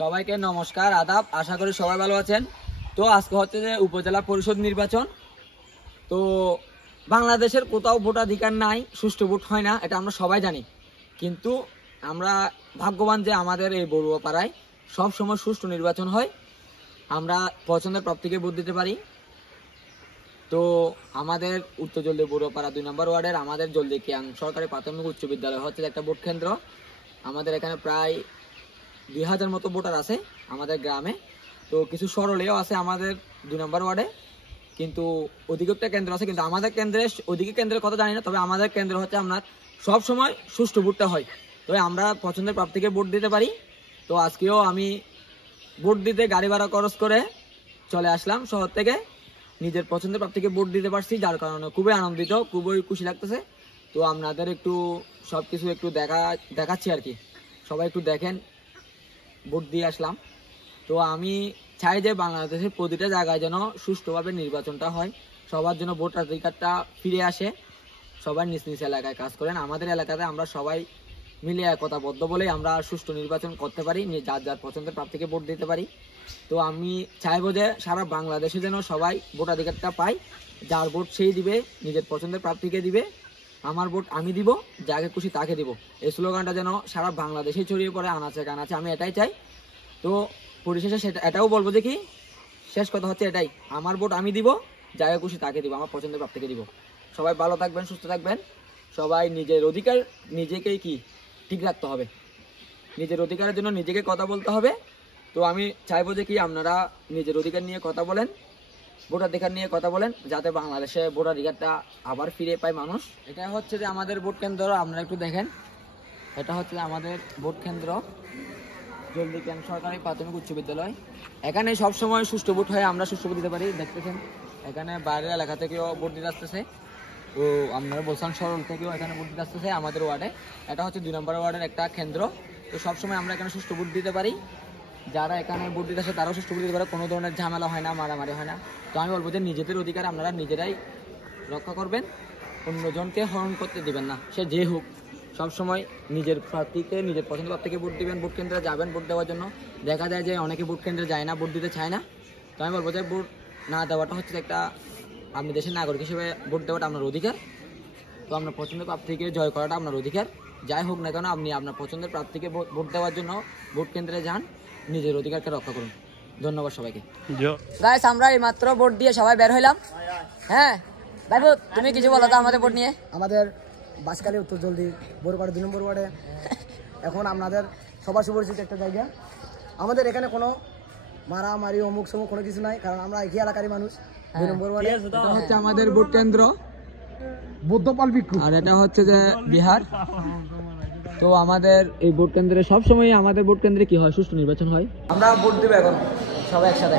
সবাইকে নমস্কার, আদাব। আশা করি সবাই ভালো আছেন। তো আজকে হচ্ছে যে উপজেলা পরিষদ নির্বাচন। তো বাংলাদেশের কোথাও ভোটাধিকার নাই, সুষ্ঠু ভোট হয় না, এটা আমরা সবাই জানি। কিন্তু আমরা ভাগ্যবান যে আমাদের এই বড়ুয়াপাড়ায় সব সময় সুষ্ঠু নির্বাচন হয়, আমরা পছন্দের প্রার্থীকে ভোট দিতে পারি। তো আমাদের উত্তর জলদি বড়ুয়াপাড়া 2 নম্বর ওয়ার্ডের আমাদের জলদি কিয়াং সরকারি প্রাথমিক উচ্চ বিদ্যালয় হচ্ছে একটা ভোট কেন্দ্র। আমাদের এখানে প্রায় 2000 মতো ভোটার আছে আমাদের গ্রামে। তো কিছু সরলেও আছে আমাদের 2 নম্বর ওয়ার্ডে, কিন্তু অধিকটা কেন্দ্র আছে। কিন্তু আমাদের কেন্দ্রে ওদিকে কেন্দ্রের কথা জানি না, তবে আমাদের কেন্দ্র হচ্ছে আপনার সব সময় সুষ্ঠু ভোটটা হয়। তবে আমরা পছন্দের প্রার্থীকে ভোট দিতে পারি। তো আজকেও আমি ভোট দিতে গাড়ি ভাড়া খরচ করে চলে আসলাম শহর থেকে, নিজের পছন্দের প্রার্থীকে ভোট দিতে পারছি, যার কারণে খুবই আনন্দিত, খুবই খুশি লাগতেছে। তো আপনাদের একটু সবকিছু একটু দেখাচ্ছি আর কি, সবাই একটু দেখেন। ভোট দিয়ে আসলাম। তো আমি চাই যে বাংলাদেশের প্রতিটা জায়গায় যেন সুষ্ঠুভাবে নির্বাচনটা হয়, সবার জন্য ভোটাধিকারটা ফিরে আসে। সবাই নিজ নিজ এলাকায় কাজ করেন। আমাদের এলাকাতে আমরা সবাই মিলে একতাবদ্ধ বলেই আমরা সুষ্ঠু নির্বাচন করতে পারি, যার যার পছন্দের প্রার্থীকে ভোট দিতে পারি। তো আমি চাইবো যে সারা বাংলাদেশে যেন সবাই ভোটাধিকারটা পায়, যার ভোট সেই দিবে, নিজের পছন্দের প্রার্থীকে দিবে। আমার ভোট আমি দিব, যাকে খুশি তাকে দিব, এই স্লোগানটা যেন সারা বাংলাদেশে ছড়িয়ে পড়ে, আনাচে কানাচে, আমি এটাই চাই। তো পরিশেষে এটাও বলবো যে কি, শেষ কথা হচ্ছে এটাই, আমার ভোট আমি দিব, যাকে খুশি তাকে দিব, আমার পছন্দের প্রার্থীকে দিব। সবাই ভালো থাকবেন, সুস্থ থাকবেন। সবাই নিজের অধিকার নিজেকেই কি ঠিক রাখতে হবে, নিজের অধিকারের জন্য নিজেকে কথা বলতে হবে। তো আমি চাইবো যে কি আপনারা নিজের অধিকার নিয়ে কথা বলেন, ভোটাধিকার নিয়ে কথা বলেন, যাতে বাংলাদেশে ভোটাধিকারটা আবার ফিরে পায় মানুষ। এটা হচ্ছে যে আমাদের ভোট কেন্দ্র, আপনারা একটু দেখেন। এটা হচ্ছে আমাদের ভোট কেন্দ্র, জলদি কিয়াং সরকারি প্রাথমিক উচ্চ বিদ্যালয়। এখানে সবসময় সুষ্ঠু ভোট হয়, আমরা সুষ্ঠু ভোট দিতে পারি। দেখতেছেন এখানে বাইরের এলাকা থেকেও ভোট দিতে আসতেছে। তো আপনারা বলছেন সরল থেকেও এখানে ভোট দিতে আসতেছে আমাদের ওয়ার্ডে। এটা হচ্ছে 2 নম্বর ওয়ার্ডের একটা কেন্দ্র। তো সবসময় আমরা এখানে সুষ্ঠু ভোট দিতে পারি, যারা এখানে ভোট দিতে আসে তারাও সুষ্ঠু ভোট দিতে পারে, কোনো ধরনের ঝামেলা হয় না, মারামারি হয় না। তো আমি বলবো যে নিজেদের অধিকার আপনারা নিজেরাই রক্ষা করবেন, অন্যজনকে হরণ করতে দিবেন না, সে যে হোক। সবসময় নিজের প্রার্থীকে, নিজের পছন্দের প্রার্থীকে ভোট দিবেন। ভোট কেন্দ্রে যাবেন ভোট দেওয়ার জন্য। দেখা যায় যে অনেকে ভোট কেন্দ্রে যায় না, ভোট দিতে চায় না। তো আমি বলবো যে ভোট না দেওয়াটা হচ্ছে একটা, আপনি দেশের নাগরিক হিসেবে ভোট দেওয়াটা আপনার অধিকার। তো আপনার পছন্দের প্রার্থীকে জয় করাটা আপনার অধিকার। যাই হোক না কেন, আপনি আপনার পছন্দের প্রার্থীকে ভোট দেওয়ার জন্য ভোট কেন্দ্রে যান, নিজের অধিকারকে রক্ষা করুন। ধন্যবাদ সবাইকে। গাইস, আমরা এই মাত্র ভোট দিয়ে সবাই বের হইলাম। হ্যাঁ ভাই, তুমি কিছু বলো তো আমাদের ভোট নিয়ে। আমাদের বাসকালী উত্তর জলদি বড়পাড়া 2 নম্বর ওয়ার্ডে এখন আপনাদের সবার সুপরিচিত একটা জায়গা। আমাদের এখানে কোনো মারামারি অমুক সমুক কোনো কিছু নাই, কারণ আমরা একই এলাকারই মানুষ। 2 নম্বর ওয়ার্ডে এটা হচ্ছে আমাদের ভোট কেন্দ্র, বৌদ্ধপাল ভিক্ষু, আর এটা হচ্ছে যে বিহার। তো আমাদের এই ভোট কেন্দ্রে সবসময়, আমাদের ভোট কেন্দ্রে কি হয়, সুষ্ঠু নির্বাচন হয়। আমরা ভোট দেবো এখন সবাই একসাথে।